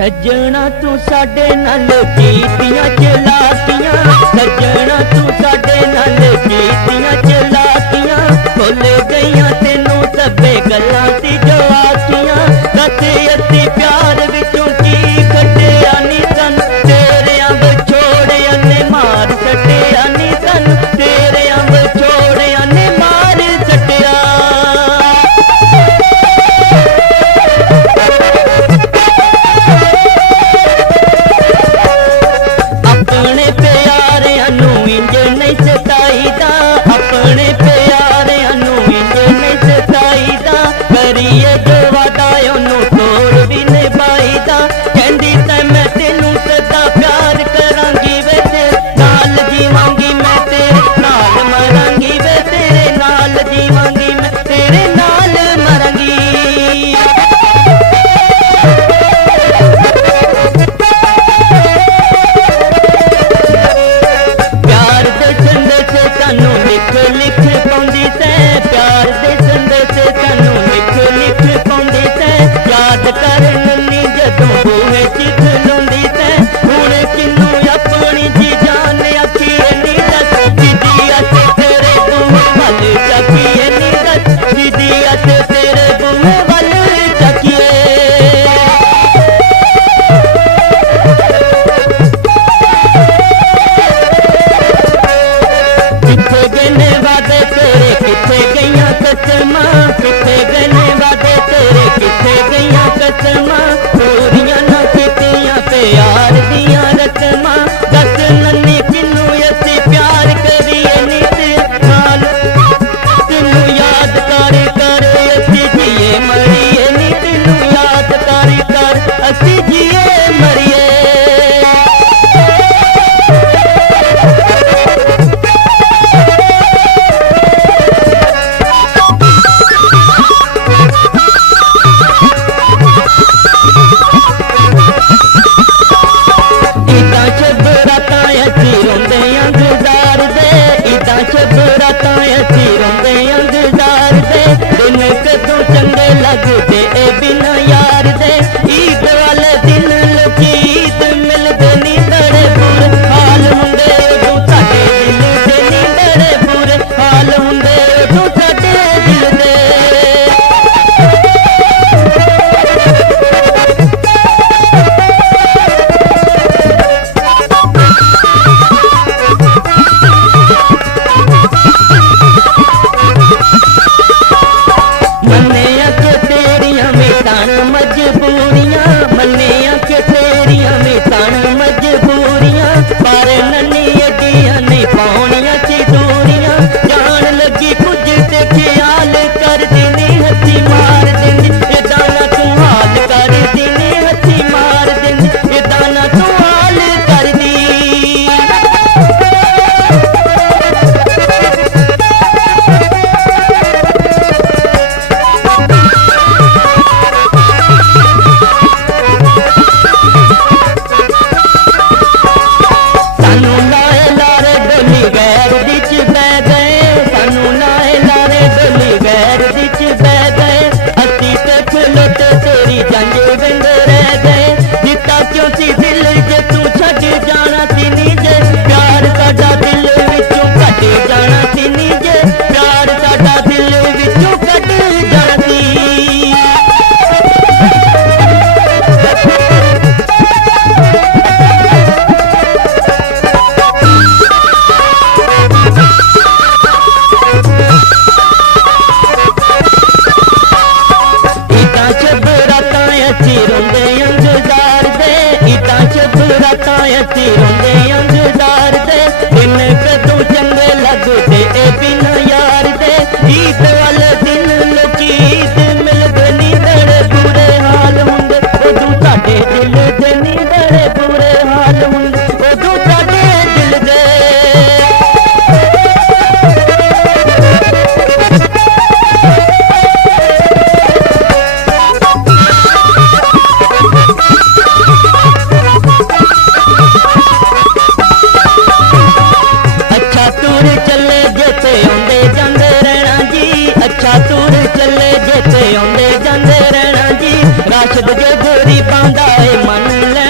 सजना तू साडे नाल कीतियां चलाकियां, सजना तू साडे नाल कीतियां चलाकियां, भुल गईयां तेनू सभे गल्लां सी जो आखियां। दस असी प्यार विचों की कटिया नी सन, तेरे अंब छोड़िया ने मार सटिया नी सन, तेरे अंब छोड़िया ने मार सटिया। अपने प्यारियां नू इंज नहीं सताईदा, अपने प्यारियां नू इंज नहीं सताईदा, करिए जो वादा ओनू तोड़ भी निभाईदा। कहंदी ते मैं तेनू सदा प्यार करांगी वे तेरे नाल जीवांगी, मैं तेरे नाल मरांगी वे तेरे नाल जीवांगी, मैं तेरे नाल मरांगी। प्यार दे संदेश सानू लिख लिख पाउंदी ते, प्यार दे संदेश सानू लिख लिख पाउंदी ते, याद कर नन्नी जदों बूहे च खलोंदी ते, हुण किन्नू अपनी जी जान आखीए नी दस, दीदी अस तेरे बूहे वल चखीए नी दस, दीदी अस तेरे बूहे वल चखीए। किथे गने वादे तेरे किथे गईयां कसमां, किथे गने वादे तेरे किथे गईयां कसमां, पूरियां ना कीतियां प्यार दियां रस्मां। दस नन्नी किन्नू असी प्यार करिए नी तेरे नाल, तेनू याद कर कर असी जिए मरिए नी, तेनू याद कर कर असी जिए मरिए। इदां शबरातां असी रोंदे गुजार दे, इदां शबरातां असी रोंदे गुजार दे, दिन कदों चंगे लगदे ए बिना यार दे। ईद वाले दिन लोकी ईद मिलदे नी बड़े बुरे हाल हुंदे, उदों साडे दिल दे नी बड़े बुरे हाल हुंदे, उदों साडे दिल दे। मन्निया के तेरियां मिटाण मजबूरियां, मन्निया के तेरियां मिटाण मजबूरियां, पर नन्नी अड्डियां नहीं पाउणियां चूड़ियां। जान लगी कुछ ते ख्याल कर देनी हथी मार देनी, इदां ना तू हाल कर देनी हथी मार देनी, इदां ना तू हाल कर दी। सानू लाए लारे डोली गैर बिच बह गए, सानू लाए लारे डोली गैर बिच बह गए, असी ते खलोते तेरी जंज विंग रह गए। दिता क्यों सी दिल जे तू छड्ड जाना सी नी जे, प्यार साडा दिल विचों कट जाना सी नी जे, प्यार साडा दिल विचों कट जाना सी। इदां शबरातां असी रोंदे गुजार दे, इदां शबरातां असी रोंदे गुजार दे, दिन कदों चंगे लगदे ए बिना यार दे। ईद वाले दिन लोकी ईद मिलदे नी बड़े बुरे हाल हुंदे, उदों साडे दिल दे नी बड़े बुरे हाल हुंदे, उदों साडे दिल दे। अच्छा तुर चले जेते आउंदे जांदे रहना जी, अच्छा तुर चले जेते आउंदे जांदे रहना जी, ਰਾਸ਼ਦ ਜੇ ਗਰੀਬਾਂ ਦਾ ਏ ਮੰਨ ਲੈ